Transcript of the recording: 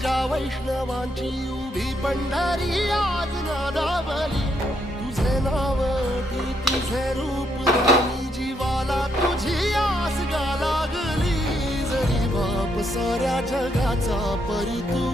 माझ्या वैष्णवांची उभी पंढरी आज नादावली. तुझे नाव ती तुझे रूप धनी जीवाला तुझी आस गा लागली. जरी बाप साऱ्या जगाचा परी तू